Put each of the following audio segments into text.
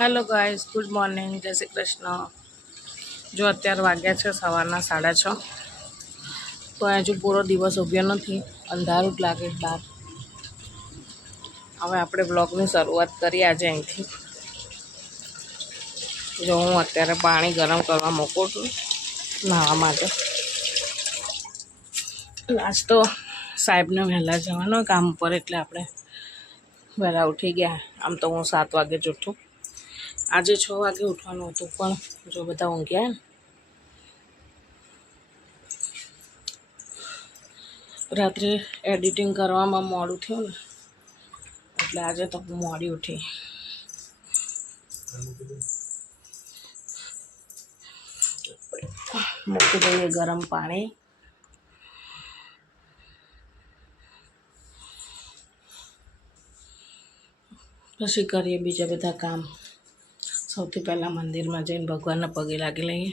Hello guys, good morning, જય શ્રી કૃષ્ણ। જો અત્યારે વાગ્યા છે સવારના 6:30, તો હજુ પૂરો દિવસ ઉગ્યો નથી, અંધારું જ લાગે બહાર। હવે આપણે બ્લોગની શરૂઆત કરીએ આજે અહીંથી। જો હું અત્યારે પાણી ગરમ કરવા મૂકું છું નાહવા માટે। નાસ્તો સાહેબને વહેલા જવાનો કામ પર, એટલે આપણે વહેલા ઉઠી ગયા। આમ તો હું 7 વાગે જ ઉઠું, આજે 6 વાગે ઉઠવાનું હતું, પણ જો બધા ઊંઘ્યા ને, રાત્રે એડિટિંગ કરવામાં મોડું થયું ને, એટલે આજે તો હું મોડી ઉઠી। મૂકી દઈએ ગરમ પાણી। પછી કરીએ બીજા બધા કામ। સૌથી પહેલાં મંદિરમાં જઈને ભગવાનના પગે લાગી લઈએ।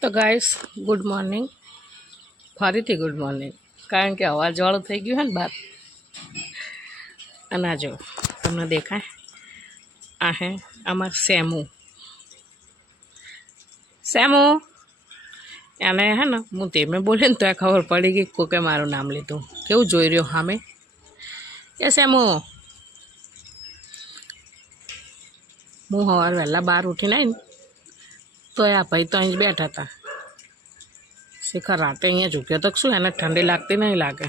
તો ગાઈસ, ગુડ મોર્નિંગ, ફરીથી ગુડ મોર્નિંગ, કારણ કે અવાજવાળું થઈ ગયું છે ને બહાર। અને આ જો તમને દેખાય, આ હે અમાર સેમુ। એને હે ને હું તેમે બોલી ને તો એ ખબર પડી ગઈ કોકે મારું નામ લીધું। કેવું જોઈ રહ્યો સામે, એ સેમુ। હું સવાર વહેલા બહાર ઉઠીને આવી ને, તો આ ભાઈ તો અહીં જ બેઠા હતા। શિખર રાતે અહીંયા ઝૂક્યો તો શું એને ઠંડી લાગતી નહીં લાગે।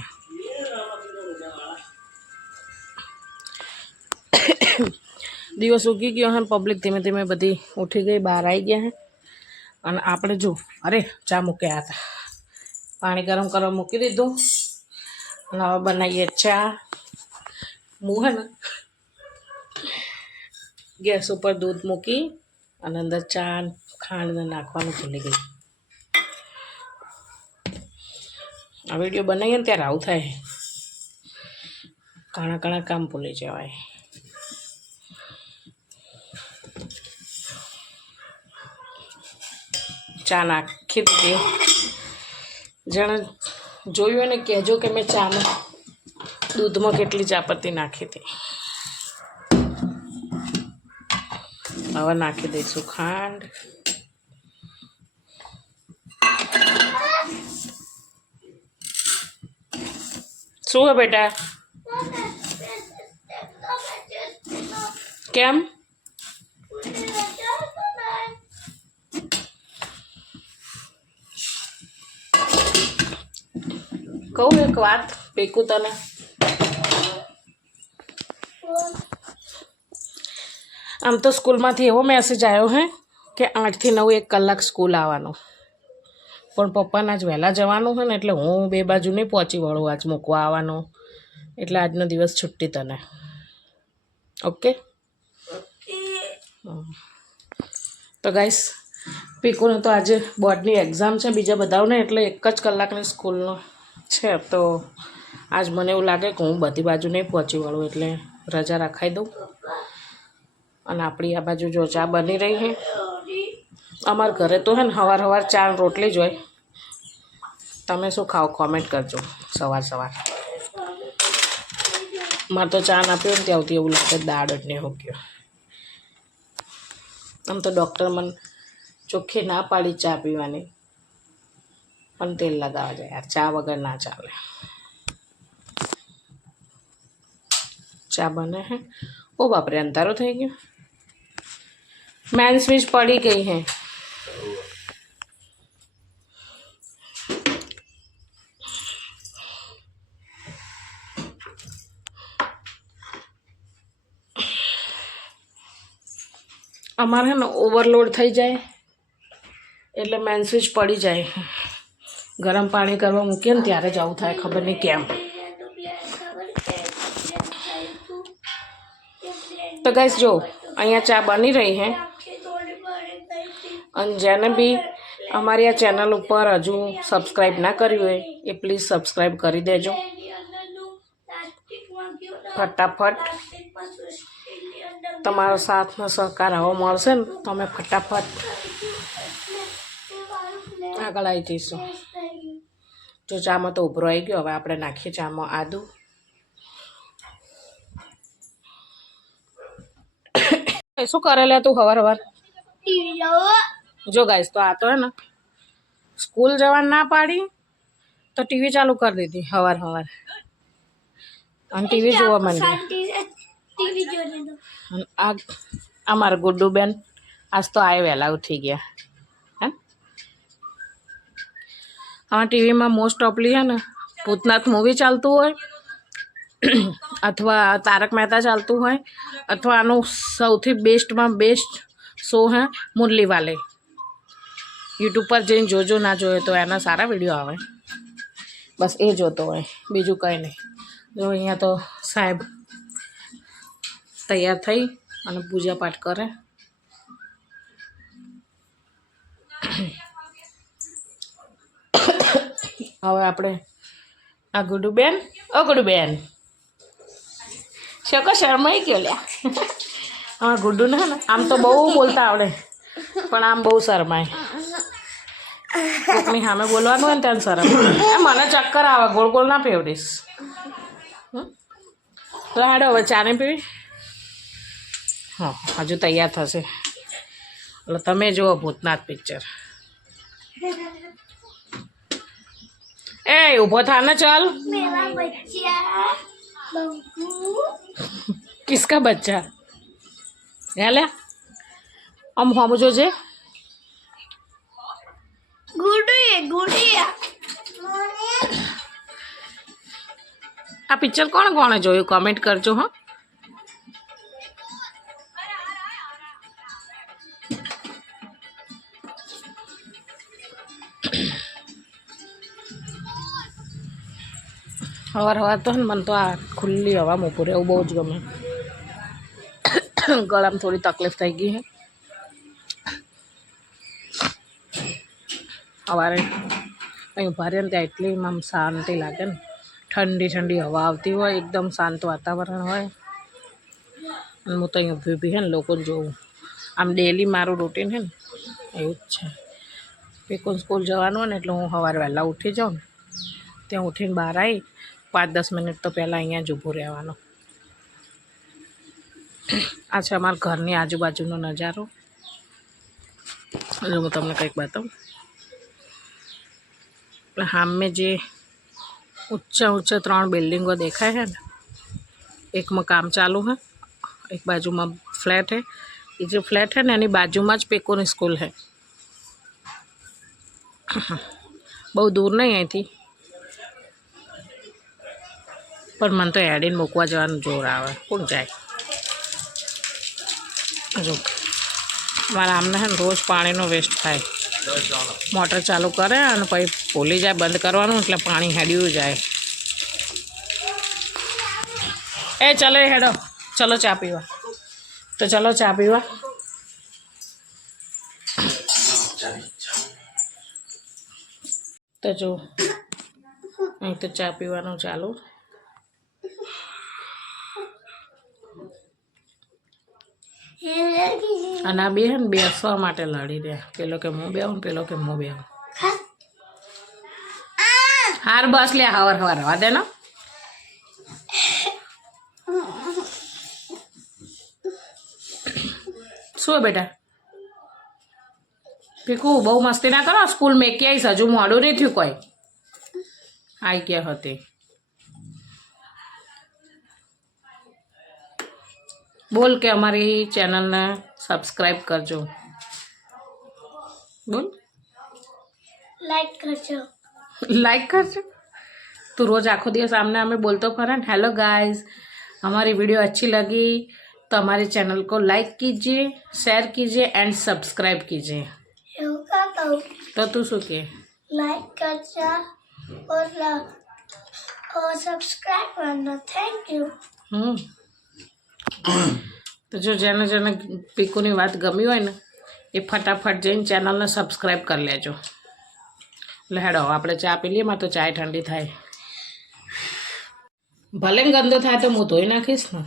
દિવસ ઉગી ગયો હે, પબ્લિક ધીમે ધીમે બધી ઉઠી ગઈ, બહાર આવી ગયા હે। અને આપણે જો અરે ચા મૂક્યા હતા, પાણી ગરમ કરવા મૂકી દીધું, અને હવે બનાવીએ ચા। હું હે ને ગેસ ઉપર દૂધ મૂકી અને અંદર ચા ખાંડ નાખવાનું ભૂલી ગઈ। આ વિડીયો બનાવીએ ને ત્યારે આવું થાય, ઘણા કામ ભૂલી જવાય। ચા નાખી દીધી, જેણે જોયું હોય ને કહેજો કે મેં ચામાં દૂધમાં કેટલી ચાપત્તી નાખી હતી। હવે નાખી દઈશું ખાંડ। શું હે બેટા, કેમ? કહું એક વાત પીકું તને, આમ તો સ્કૂલમાંથી એવો મેસેજ આવ્યો હે કે 8 થી 9 1 કલાક સ્કૂલ આવવાનું, પણ પપ્પાને આજ વહેલા જવાનું હોય ને, એટલે હું બે બાજુ નહીં પહોંચી વળું આજ મૂકવા આવવાનું, એટલે આજનો દિવસ છુટ્ટી તને। ઓકે? તો ગાઈસ, પીકુને તો આજે બોર્ડની એક્ઝામ છે બીજા બધાઓને, એટલે 1 જ કલાકની સ્કૂલનો છે। તો આજ મને એવું લાગે કે હું બધી બાજુ નહીં પહોંચી વળું, એટલે રજા રખાઈ દઉં। અને આપણી આ બાજુ જો ચા બની રહી છે। અમારા ઘરે તો હે ને સવાર ચા રોટલી જ હોય। તમે શું ખાઓ કોમેન્ટ કરજો સવાર। મારે તો ચા ના પીવું ને ત્યાંથી એવું લાગે દાળ જ નહીં હોગ્યો। આમ તો ડૉક્ટર મને ચોખ્ખી ના પાડી ચા પીવાની, પણ તેલ લગાવવા જાય યાર, ચા વગર ના ચાલે। ચા બને હે, ઓ બાપરે અંધારો થઈ ગયો। મેન સ્વિચ પડી ગઈ है। અમારે है ना ओवरलोड થઈ જાય એટલે મેન સ્વિચ પડી જાય। ગરમ પાણી કરવા મૂકીએ ને ત્યારે જ આવું થાય, ખબર નહીં કેમ। તો ગાઈસ જો અહીંયા ચા બની રહી है, અને જેને બી અમારી આ ચેનલ ઉપર હજુ સબસ્ક્રાઈબ ના કર્યું હોય એ પ્લીઝ સબસ્ક્રાઈબ કરી દેજો ફટાફટ। તમારો સાથનો સહકાર આવો મળશે ને તો અમે ફટાફટ આગળ આવી જઈશું. જો ચામાં તો ઉભરો આવી ગયો. હવે આપણે નાખીએ ચામાં આદુ. શું કરે લે તું હવાર હવાર? જો ગાઈસ તો આ તો હે ને સ્કૂલ જવા ના પાડી તો ટીવી ચાલુ કરી દીધી હવાર હવાર અને ટીવી જોવા માંડી. આ અમારા ગુડ્ડુ બેન આજ તો આય વહેલા ઉઠી ગયા. હે આમાં ટીવીમાં મોસ્ટ ઓફલી હે ને ભૂતનાથ મૂવી ચાલતું હોય અથવા તારક મહેતા ચાલતું હોય અથવા આનું સૌથી બેસ્ટમાં બેસ્ટ શો હે મુરલી વાલે. યુટ્યુબ પર જઈને જોજો, ના જોયો તો એના સારા વિડીયો આવે. બસ એ જોતો હોય, બીજું કંઈ નહીં. જો અહીંયા તો સાહેબ તૈયાર થઈ અને પૂજા પાઠ કરે. હવે આપણે આ ગુડુબેન, ઓ ગુડુબેન શકો શરમાઈ ગયો લ્યા. હા ગુડ્ડુ ને આમ તો બહુ બોલતા આવડે પણ આમ બહુ શરમાય. કોકની સામે બોલવાનું હોય ને ત્યાં શરમ. મને ચક્કર આવે, ગોળ ગોળ ના ફેવડીશ. તો હાડો હવે ચા નહીં પીવી? હા હજુ તૈયાર થશે એટલે તમે જુઓ ભૂતનાથ પિક્ચર. એ ઊભો થા ને ચાલ. કિસકા બચ્ચા લે આમ હમ જોજે. આ પિક્ચર કોણે કોણે જોયું કોમેન્ટ કરજો. હા સવાર સવાર તો ને મને તો આ ખુલ્લી હવામાં ઊભું રહેવું બહુ જ ગમે. ગળામાં થોડી તકલીફ થઈ ગઈ છે. સવારે અહીં ઉભા રહે ને ત્યાં એટલી આમ શાંતિ લાગે ને. ઠંડી ઠંડી હવા આવતી હોય, એકદમ શાંત વાતાવરણ હોય. અને હું તો અહીં ઊભી ઊભી છે ને લોકોને જોઉં. આમ ડેલી મારું રૂટીન છે ને એવું જ છે. પીકુન સ્કૂલ જવાનું હોય ને એટલે હું સવારે વહેલા ઉઠી જાઉં ને, ત્યાં ઉઠીને બહાર આવી 5-10 મિનિટ તો પહેલાં અહીંયા જ ઊભું રહેવાનું. આ છે અમારા ઘરની આજુબાજુનો નજારો. હું તમને કંઈક બતાવું. સામે જે ઊંચા 3 બિલ્ડિંગો દેખાય છે ને, એકમાં કામ ચાલુ છે, એક બાજુમાં ફ્લેટ છે. એ જે ફ્લેટ છે ને એની બાજુમાં જ પેકોની સ્કૂલ છે. બહુ દૂર નહીં અહીંથી, પણ મને તો એડીને મૂકવા જવાનું જોર આવે. કોણ જાય? જો મારા આમને છે ને રોજ પાણીનો વેસ્ટ થાય. મોટર ચાલુ કરે અને પછી ભૂલી જાય બંધ કરવાનું એટલે પાણી હેડ્યું જાય. એ ચલો હેડો, ચલો ચા પીવા. તો ચલો ચા પીવા. તો જો અહીં તો ચા પીવાનું ચાલુ. અને આ બે હે ને બેસવા માટે લડી રહ્યા. પેલો કે હું બેહું, પેલો કે હું બેહું. હાર બસ લે હવાર હવાર હવા દે ને. શું બેટા પીકુ બહુ મસ્તી ના કરો. સ્કૂલ મેકી આવીશ, હજુ મોડું નહીં થયું કોઈ. આવી ગયા હતી. બોલ કે અમારી ચેનલને સબસ્ક્રાઈબ કરજો. બોલ લાઈક કરજો. લાઈક કરજો. તું રોજ આખો દિવસ આમને અમે बोलतो फरन हेलो गाइस, हमारी वीडियो अच्छी लगी तो हमारे चैनल को लाइक कीजिए, शेयर कीजिए एंड सब्सक्राइब कीजिए. तो तू शू के लाइक करજો और सब्सक्राइब करना. Thank you. તો જો જેને જેને પીકુની વાત ગમી હોય ને એ ફટાફટ જઈને ચેનલને સબસ્ક્રાઈબ કરી લેજો. એટલે હેડો આપણે ચા પી લઈએ. માં તો ચાય ઠંડી થાય. ભલે ગંદો થાય તો હું ધોઈ નાખીશ ને.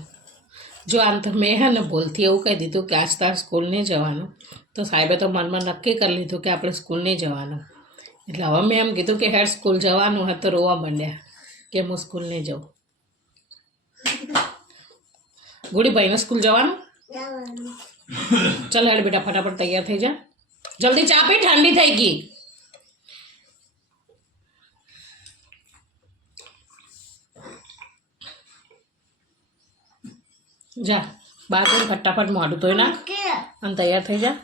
જો આમ તો મેં હે ને ભૂલથી એવું કહી દીધું કે આજ તાર સ્કૂલ નહીં જવાનું, તો સાહેબે તો મનમાં નક્કી કરી લીધું કે આપણે સ્કૂલ નહીં જવાનું. એટલે હવે મેં એમ કીધું કે હેડ સ્કૂલ જવાનું હોય તો રોવા માંડ્યા કે હું સ્કૂલ નહીં જાઉં. ગુડી ભાઈને સ્કૂલ જવાનું? ચાલ હેડ બેટા ફટાફટ તૈયાર થઈ જા, જલ્દી ચા પી, ઠંડી થઈ ગઈ. જા બહાર કોઈ ફટાફટ મોઢું ધોઈ નાખ અને તૈયાર થઈ જા.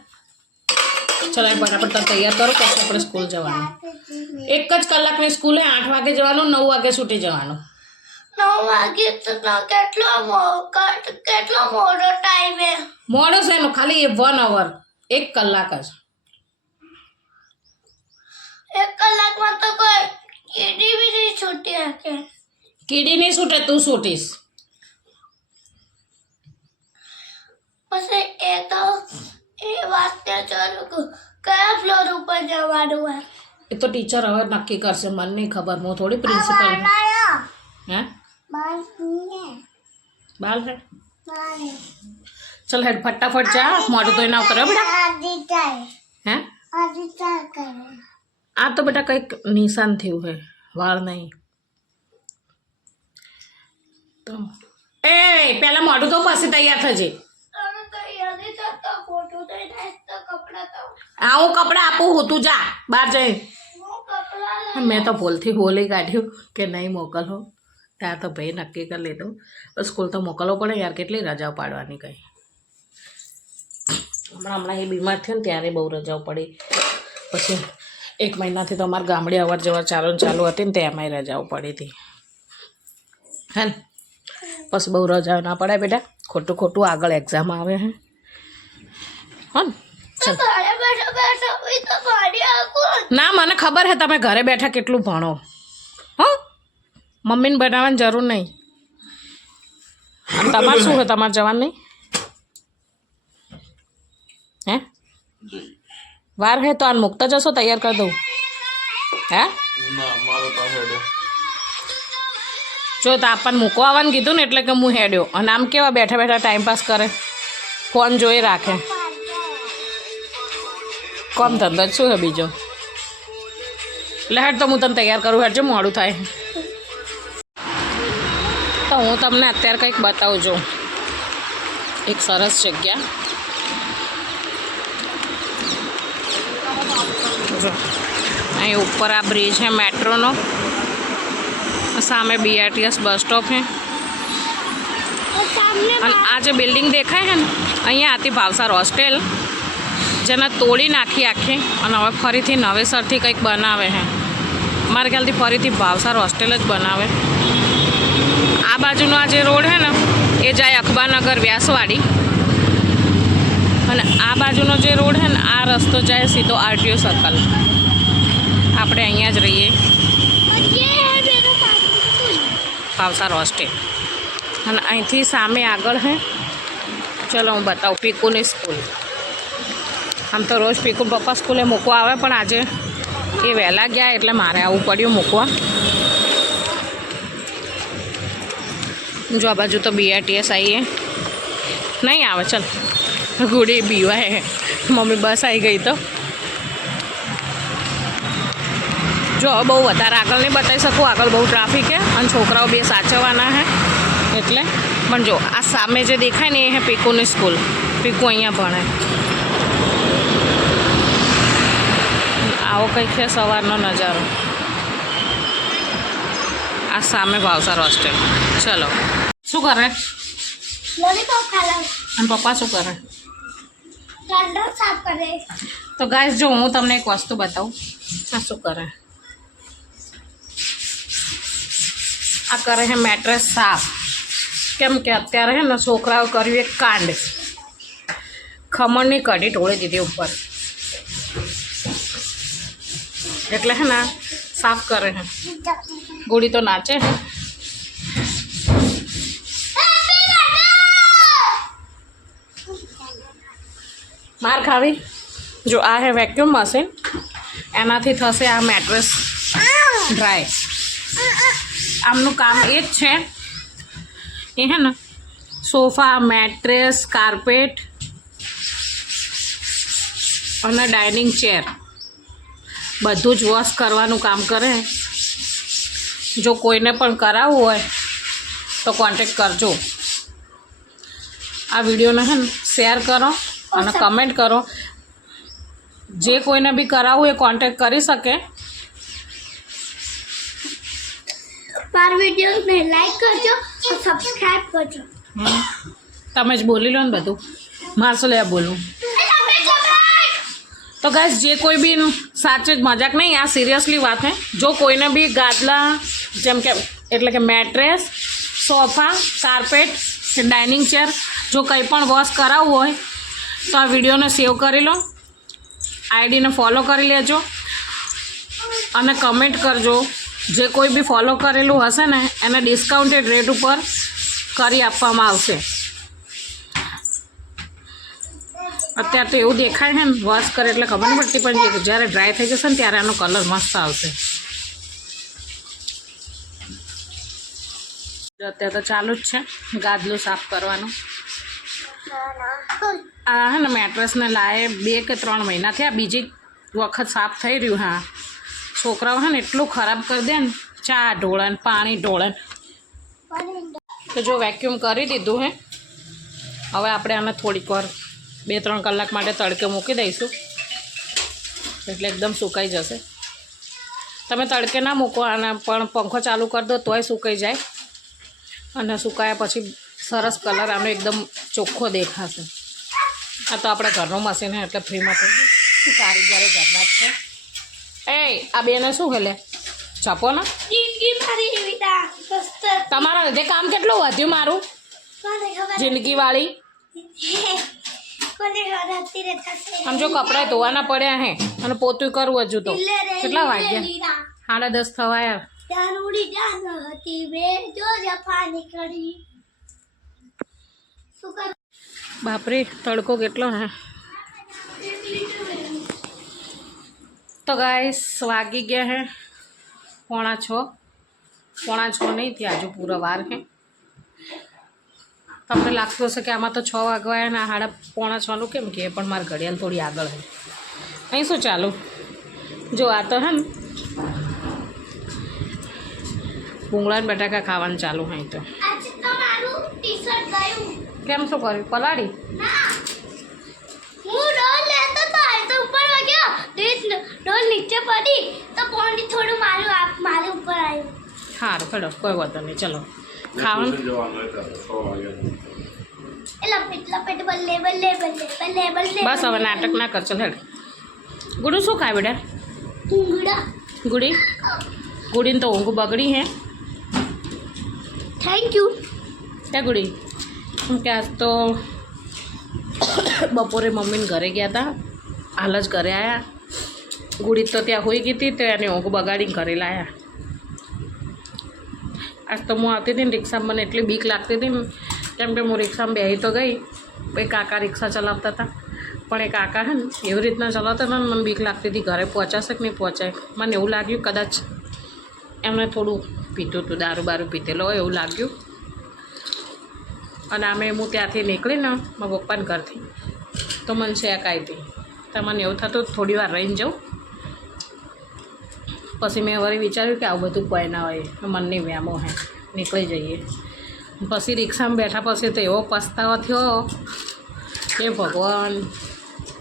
ચાલ ફટાફટ તાર તૈયાર કરો, પછી આપણે સ્કૂલ જવાનું. 1 જ કલાકની સ્કૂલે, 8 વાગે જવાનું, 9 વાગે છૂટી જવાનું. 9 વાગે તો કેટલો મોડો ટાઈમ હે. મોડો છે એનો ખાલી 1 hour, 1 કલાક જ. 1 કલાકમાં તો કોઈ કીડી બી નહીં છૂટી શકે. કીડી નહીં છૂટે, તું છૂટીશ. પછી એ વાત ચાલુ કયા ફ્લોર ઉપર જવાનું હોય. એ તો ટીચર હવે નક્કી કરશે, મને નહીં ખબર. હું થોડી પ્રિન્સિપલ. હે બાલ હે? ચલ હેડ ફટાફટ જા, મોઢું ધોઈને આવતો રહ્યો બેટા. હે આ તો બેટા કંઈક નિશાન થયું હે, વાળ નહીં તો. એ પહેલા મોઢું તો પછી તૈયાર થજે. હા હું કપડાં આપું હું, તું જા બહાર જઈ. મેં તો ભૂલથી બોલી કાઢ્યું કે નહીં મોકલો, ત્યાં તો ભાઈ નક્કી કરી લીધું. સ્કૂલ તો મોકલવો પડે યાર, કેટલી રજાઓ પાડવાની કંઈ. હમણાં એ બીમાર થયો ને ત્યારે બહુ રજાઓ પડી. પછી 1 મહિનાથી તો અમારા ગામડે અવર જવર ચાલુ હતી ને તેમાંય રજાઓ પડી હતી. હે ને પછી બહુ રજાઓ ના પડાય બેટા, ખોટું આગળ એક્ઝામ આવે હે. હા ને ના મને ખબર છે તમે ઘરે બેઠા કેટલું ભણો. હો મમ્મીને બનાવવાની જરૂર નહીં. અને તમારે શું છે, તમારે જવાનું નહીં? હે વાર હે તો આને મૂકતા જશો, તૈયાર કરી દઉં. હે જો તો આપણને મૂકવા આવવાનું કીધું ને એટલે કે હું હેડ્યો. અને આમ કેવા બેઠા બેઠા ટાઈમપાસ કરે, ફોન જોઈ રાખે. કોમ ધંધો શું છે બીજો? એટલે હેડ તો હું તને તૈયાર કરું, હેડ જો મોડું થાય. તો હું તમને અત્યારે કંઈક બતાવું છું, એક સરસ જગ્યા. અહીં ઉપર આ બ્રિજ છે મેટ્રોનો, સામે BRTS બસ સ્ટોપ છે. અને આ જે બિલ્ડિંગ દેખાય છે ને, અહીંયા આતી ભાવસાર હોસ્ટેલ, જેને તોડી નાખી આખી અને હવે ફરીથી નવેસરથી કંઈક બનાવે છે. મારા ખ્યાલથી ફરીથી ભાવસાર હોસ્ટેલ જ બનાવે. આ બાજુનો આ જે રોડ છે ને એ જાય અખબારનગર વ્યાસવાડી, અને આ બાજુનો જે રોડ છે ને આ રસ્તો જાય સીધો RTO સર્કલ. આપણે અહીંયા જ રહીએ, ભાવસાર હોસ્ટેલ. અને અહીંથી સામે આગળ છે, ચલો હું બતાવું, પીકુની સ્કૂલ. આમ તો રોજ પીકુ પપ્પા સ્કૂલે મૂકવા આવે, પણ આજે એ વહેલા ગયા એટલે મારે આવવું પડ્યું મૂકવા. જો આ બાજુ તો BRTS આવીએ નહીં આવે. ચાલ ગુડી બીવાય, મમ્મી બસ આવી ગઈ તો. જો હવે બહુ વધારે આગળ નહીં બતાવી શકું, આગળ બહુ ટ્રાફિક છે અને છોકરાઓ બે સાચવવાના છે એટલે. પણ જો આ સામે જે દેખાય ને એ છે પીકુની સ્કૂલ. પીકુ અહીંયા ભણે. આવો કંઈક છે સવારનો નજારો. આ સામે ભાવસાર હોસ્ટેલ. ચલો શું કરે? લોલીપોપ ખાલા. અને પપ્પા શું કરે? ઠંડો સાફ કરે. તો ગાઈસ જો હું તમને એક વસ્તુ બતાવું. આ શું કરે? આ કરે છે મેટ્રેસ સાફ. કેમ કે અત્યારે છે ને છોકરાઓ કર્યું એક કાંડ, ખમણની કઢી ઢોળી દીધી ઉપર, એટલે છે ને સાફ કરે છે. ગોળી તો નાચે છે. માર ખાવી. જો આ છે વેક્યુમ મશીન, એનાથી થશે આ મેટ્રેસ ડ્રાય. આમનું કામ એ જ છે, એ હે ને સોફા, મેટ્રેસ, કાર્પેટ અને ડાઇનિંગ ચેર બધું જ વોશ કરવાનું કામ કરે. જો કોઈને પણ કરાવવું હોય તો કોન્ટેક્ટ કરજો. આ વિડીયોને હે ને શેર કરો અને કમેન્ટ કરો. જે કોઈને બી કરાવવું એ કોન્ટેક્ટ કરી શકે. મારા વિડીયોને લાઈક કરજો અને સબસ્ક્રાઇબ કરજો. તમે જ બોલી લો ને બધું, મારે શું લેવા બોલું. તો ગાઈસ જે કોઈ બી સાચે જ મજાક નહીં, આ સિરિયસલી વાત હે. જો કોઈને બી ગાદલા જેમ કે એટલે કે મેટ્રેસ, સોફા, કાર્પેટ કે ડાઇનિંગ ચેર જો કંઈ પણ વોશ કરાવવું હોય તો આ વિડીયોને સેવ કરી લો, આઈડીને ફોલો કરી લેજો અને કમેન્ટ કરજો. જે કોઈ બી ફોલો કરેલું હશે ને એને ડિસ્કાઉન્ટેડ રેટ ઉપર કરી આપવામાં આવશે. અત્યારે તો એવું દેખાય છે ને વોશ કરે એટલે ખબર નહીં પડતી, પણ જ્યારે ડ્રાય થઈ જશે ને ત્યારે આનો કલર મસ્ત આવશે. અત્યારે તો ચાલુ જ છે ગાદલું સાફ કરવાનું. આ હે ને મેટ્રેસને લાવે 2 કે 3 મહિના થયા, બીજી વખત સાફ થઈ રહ્યું. હા, છોકરાઓ હે ને એટલું ખરાબ કરી દે ને, ચા ઢોળે ને પાણી ઢોળે. તો જો વેક્યુમ કરી દીધું હે, હવે આપણે આને થોડીક વાર 2-3 કલાક માટે તડકે મૂકી દઈશું એટલે એકદમ સુકાઈ જશે. તમે તડકે ના મૂકો અને પણ પંખો ચાલુ કરી દો તોય સુકાઈ જાય અને સુકાયા પછી સરસ કલર આનો એકદમ ચોખ્ખો દેખાશે. આ તો આપણે ઘરનું મશીન એટલે ફ્રીમાં થઈ ગયું. કારીગરો ઘરના જ છે. એ આ બેને શું ખેલે ચપો ને તમારા લીધે કામ કેટલું વધ્યું મારું જિંદગીવાળી. આમ જો કપડાં ધોવાના પડ્યા હે અને પોતું કરવું હજુ તો. કેટલા વાગ્યા? 10:30 થવાયા. બાપરે તડકો કેટલો હે. તો ગાઈસ વાગી ગયા હે 5:45 નહીં થયા, હજુ પૂરો વાર હે. તમને લાગતું હશે કે આમાં તો 6 વાગવા ને 5:45 કેમ કે, પણ મારી ઘડિયાળ થોડી આગળ છે. અહીં શું ચાલુ જો આ તો હે ને ભૂંગળા ને બટાકા ખાવાનું ચાલુ હોય. તો કેમ શું કર્યું? પલાળી નીચે પડી તો પાણી થોડું મારે ઉપર આવ્યું. સારું ખેડો, કોઈ વાંધો નહીં. ચલો ખાવાનું બસ હવે નાટક ના કર. ચલ હેડ. ગુડુ શું ખાય બેટા? ગુડી ગુડીને તો ઊંઘ બગડી હે. Thank you. ક્યાં ગુડી? કે આજ તો બપોરે મમ્મીને ઘરે ગયા હતા, હાલ જ ઘરે આવ્યા. ગુડી તો ત્યાં હોઈ ગઈ હતી તો એની ઊંઘ બગાડીને ઘરે લાવ્યા. આજ તો હું આવતી હતી ને રિક્ષામાં મને એટલી બીક લાગતી હતી ને, કેમ કે હું રિક્ષામાં બેસી તો ગઈ. એ કાકા રિક્ષા ચલાવતા હતા, પણ એ કાકા હે ને એવી રીતના ચલાવતા હતા ને મને બીક લાગતી હતી ઘરે પહોંચાશે કે નહીં પહોંચાય. મને એવું લાગ્યું કદાચ એમણે થોડું પીધું હતું, દારૂ બારૂ પીધેલો હોય એવું લાગ્યું. અને આમે હું ત્યાંથી નીકળીને મારા પપ્પાને ઘરથી તો મને શેક આવી હતી. તો મને એવું થતું થોડી વાર રહીને જાઉં. પછી મેં વળી વિચાર્યું કે આવું બધું કોઈ ના હોય, મનની વ્યામો હે, નીકળી જઈએ. પછી રિક્ષામાં બેઠા પછી તો એવો પસ્તાવો થયો કે ભગવાન,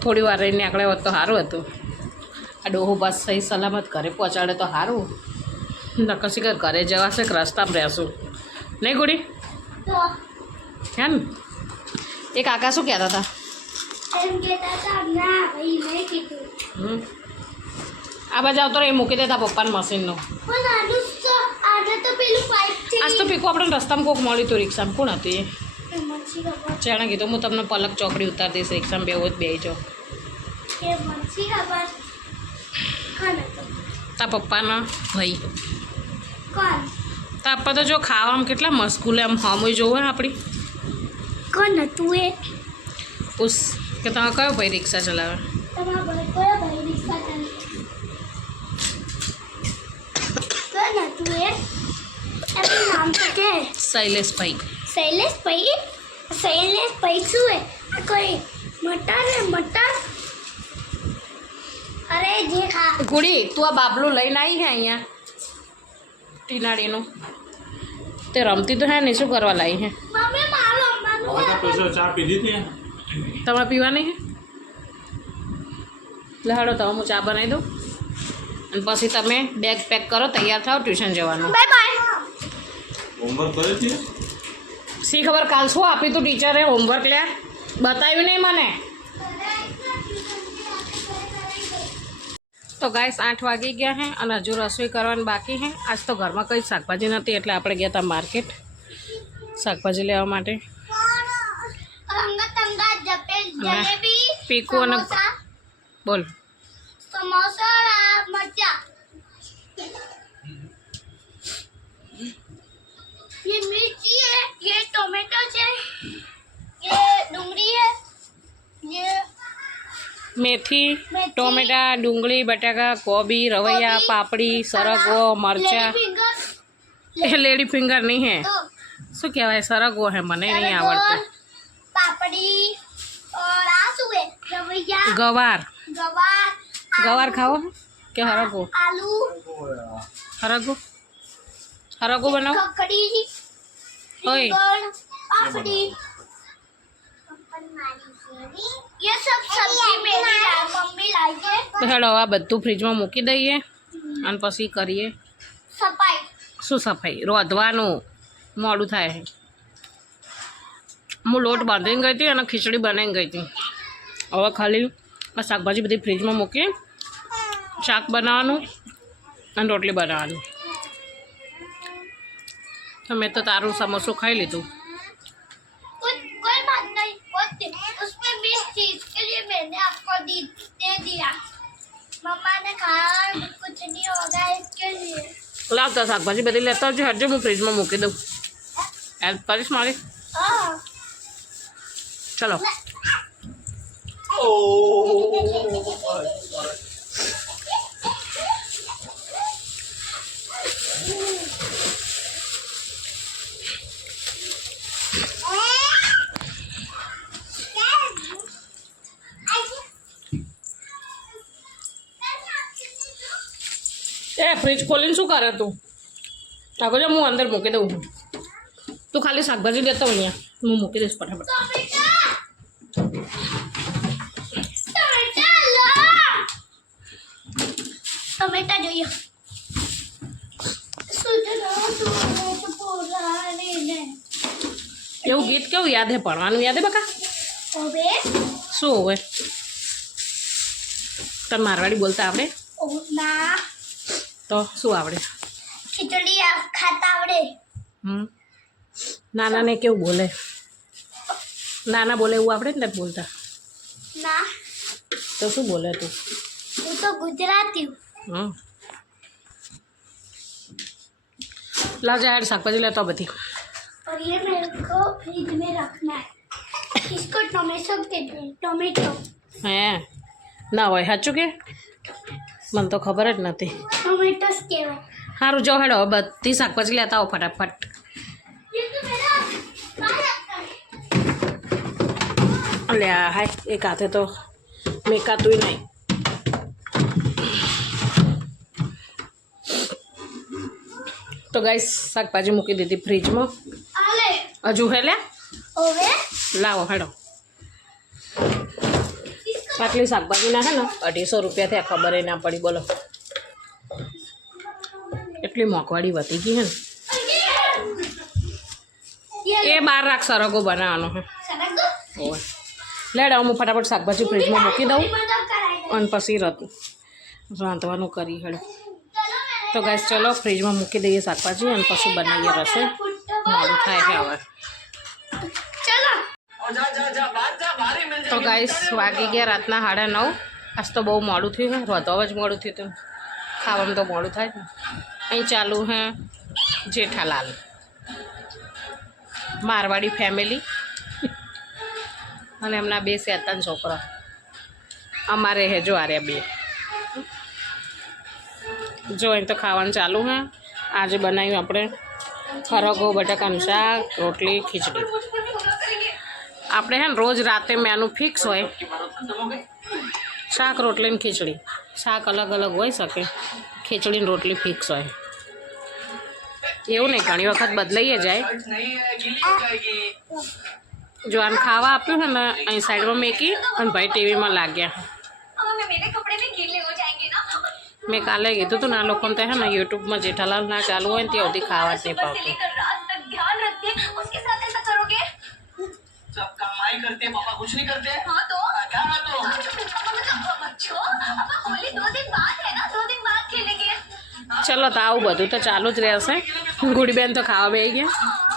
થોડી વાર રહીને આગળ હોત તો સારું હતું. આ ડોહો બસ સહી સલામત ઘરે પહોંચાડે તો સારું, નકશી કે ઘરે જવાશે કે રસ્તામાં રહેશું નહીં ગુડી? હે ને એ કાકા શું કહેતા હતા? આ બાજુ આવતો એ મૂકી દેતા પપ્પાને મશીનનો. આજ તો પીકો આપણે રસ્તામાં કોક મળ્યું હતું રિક્ષામાં. કોણ હતું એ? જાણે કીધું હું તમને પલક ચોકડી ઉતારી દઈશ, રિક્ષામાં બેહો જ બેસી જાઓ. તા પપ્પાના ભાઈ તા પપ્પા તો જો ખાવામાં કેટલા મસ્કુલે આમ હમુય જોવે આપણી. કોણ હતું એ? પૂછ કે તમે કયો ભાઈ રિક્ષા ચલાવે? શૈલેષભાઈ. શૈલેષભાઈ. શૈલેષ પૈસું હે કોઈ મટર હે મટર અરે જે ખા ગુડી તું આ બાબલું લઈને આવી હે અહીંયા ટીનાડીનું તે રમતી તો હે ને શું કરવા લાવી હે મમ્મી મારો અમ્માનું ચા પીધી હતી તમારે પીવાની હે લહાડો તો હું ચા બનાવી દઉં અને પછી તમે બેગ પેક કરો તૈયાર થાવ ટ્યુશન જવાનું બાય બાય હોમવર્ક કરે છે શી ખબર કાલ શું આપ્યું તું ટીચરે હોમવર્ક લે બતાવ્યું નહીં મને તો ગાઈસ 8 વાગી ગયા હે અને હજુ રસોઈ કરવાની બાકી હે આજ તો ઘરમાં કંઈ શાકભાજી નથી એટલે આપણે ગયા હતા માર્કેટ શાકભાજી લેવા માટે રંગત રંગત જલેબી પીકુ અને સમોસા બોલ समोसा और मरचा ये मिर्ची है ये टोमेटो है ये डूंगरी है ये મેથી મેથી, ટોમેટા ડુંગળી બટાકા કોબી રવૈયા કોબી, પાપડી સરગવો મરચા लेडी फिंगर એ લેડી ફિંગર નહીં હે तो શું કહેવાય સરગવો હે મને નહીં सरगोर, આવડતું पापड़ी और आसू है रवैया ગવાર गवार ગવાર ખાવો હે કે હરગવો आलू હરગવો હરગવો બનાવો ककड़ी ओए। फिंगर पापड़ी ये सब सब्जी मम्मी लाई है તો હેડો આ બધું ફ્રીજમાં મૂકી દઈએ અને પછી કરીએ सफाई શું સફાઈ રોધવાનું મોડું થાય છે હું લોટ બાંધીને ગઈ હતી અને ખીચડી બનાવીને ગઈ હતી હવે ખાલી આ શાકભાજી બધી ફ્રીજમાં મૂકી શાક બનાવવાનું અને રોટલી બનાવવાની તો મેં તો તારું સમોસું ખાઈ લીધું कोई बात नहीं होती उसमें मिर्च थी इसके लिए मैंने आपको दे दिया मम्मा ने कहा कुछ नहीं होगा इसके लिए લાવતા શાકભાજી બધી લેતા આવજો હરજો હું ફ્રીજમાં મૂકી દઉં હેલ્પ કરીશ મારી हाँ ચલો એ ફ્રીજ ખોલીને શું કરે તું આગળ હું અંદર મૂકી દઉં છું તું ખાલી શાકભાજી લેતો અહીંયા હું મૂકી દઈશ ફટાફટ टोमेटा જોઈએ એવું ગીત કેવું યાદ હે ભણવાનું યાદ હે બકા હવે શું હોય તને મારવાડી બોલતા આવડે ના તો શું આવડે ખીચડી ખાતા આવડે નાનાને કેવું બોલે નાના બોલે એવું આવડે ને તને બોલતા ના તો શું બોલે તું હું તો ગુજરાતી હું લાવજે યાર શાકભાજી લેતો બધી और ये मेरे को फ्रिज में रखना है इसको टोमेटो कहते हैं टोमेटो હે ના હોય સાચું કે મને તો ખબર જ નથી टोमेटोस कहेवाय સારું જો હેડો બધી શાકભાજી લેતા આવો ફટાફટ ये तो मेरा અલ્યા હાય એક હાથે તો મેકાતું નહીં તો ગાઈસ શાકભાજી મૂકી દીધી ફ્રીજમાં आले હજુ હે લે ओवे લાવો હેડો આટલી શાકભાજીના હે ને 250 રૂપિયા થયા ખબર ના પડી બોલો એટલી મોંઘવાડી વધી ગઈ હે ને ये એ બહાર રાખ સરગો બનાવવાનો હે सरगो ઓય લેડ હું ફટાફટ શાકભાજી ફ્રીજમાં મૂકી દઉં मदद कराएगा અને પછી રાંધવાનું કરી હેડો તો ગાઈસ ચલો ફ્રીજમાં મૂકી દઈએ શાકભાજી અને પછી બનાવીએ રસોઈ મોડું થાય છે હવે चलो તો ગાઈસ વાગી ગયા રાતના 9:30 આજ તો બહુ મોડું થયું હે રોધવા જ મોડું થયું હતું ખાવામાં તો મોડું થાય ને અહીં ચાલુ હે જેઠાલાલ મારવાડી ફેમિલી અને એમના 2 શેતાન છોકરા અમારે હે જો આર્યા 2 જો અહીં તો ખાવાનું ચાલુ હે આજે બનાવ્યું આપણે ખરગો બટાકાનું શાક રોટલી ખીચડી આપણે હે ને રોજ રાતે મેનુ ફિક્સ હોય, શાક રોટલી ને ખીચડી. શાક અલગ અલગ હોઈ શકે, ખીચડી ને રોટલી ફિક્સ હોય. એવું નહીં, ઘણી વખત બદલાઈએ જાય. જો આને ખાવા આપ્યું છે ને અહીં સાઈડમાં મેકી અને ભાઈ ટીવીમાં લાગ્યા. મેં કાલે કીધું હતું ને આ લોકોને તો હે ને યુટ્યુબમાં જેઠાલાલ ના ચાલુ હોય ને ત્યાં સુધી ખાવા જ નહીં પાવતું. सब कमाई करते हैं पापा कुछ नहीं करते हाँ तो क्या हाँ तो बच्चों अब होली 2 दिन बाद है ना 2 दिन बाद खेलेंगे ચલો તો આવું બધું તો ચાલુ જ રહેશે. ગુડીબેન તો ખાવા બેસી ગયા.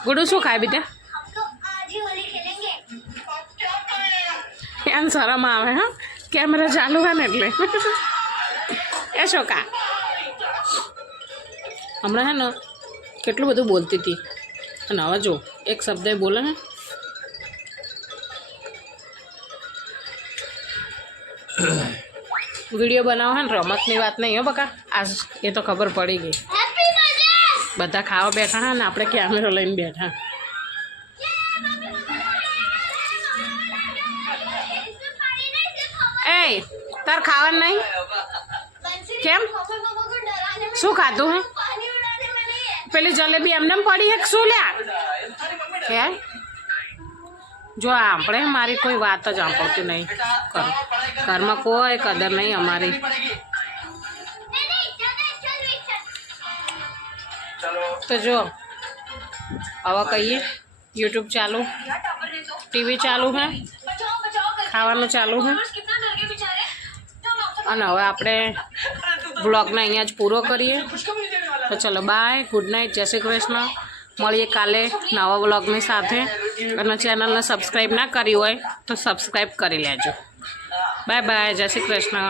ગુડુ શું ખાય બીજા? हम तो आज ही होली खेलेंगे. એમ શરમ આવે હા, કેમેરા ચાલુ હોય ને એટલે. એ શોકા હમણાં હે ને કેટલું બધું બોલતી હતી અને હવે જો એક શબ્દ બોલે ને વિડીયો બનાવો હે ને રમતની વાત નહીં હો બકા. આજ એ તો ખબર પડી ગઈ. Happy birthday. બધા ખાવા બેઠા હા ને આપણે કેમેરો લઈને બેઠા. એ તાર ખાવાનું નહીં કેમ? શું ખાધું હે? પેલી જલેબી એમને પડી હે કે શું લ્યા? હે જો આપણે મારી કોઈ વાત જ સાંભળતું નહીં. ઘરમાં કોઈ કદર નહીં અમારી. તો જો હવે કહીએ યુટ્યુબ ચાલુ, ટીવી ચાલુ હે, ખાવાનું ચાલુ હે અને હવે આપણે બ્લોગને અહીંયા જ પૂરો કરીએ. તો ચલો બાય, ગુડ નાઇટ, જય શ્રી કૃષ્ણ. મળીએ કાલે નવા બ્લોગની સાથે. અને ચેનલને સબસ્ક્રાઈબ ના કરી હોય તો સબસ્ક્રાઈબ કરી લેજો. બાય બાય, જય શ્રી કૃષ્ણ.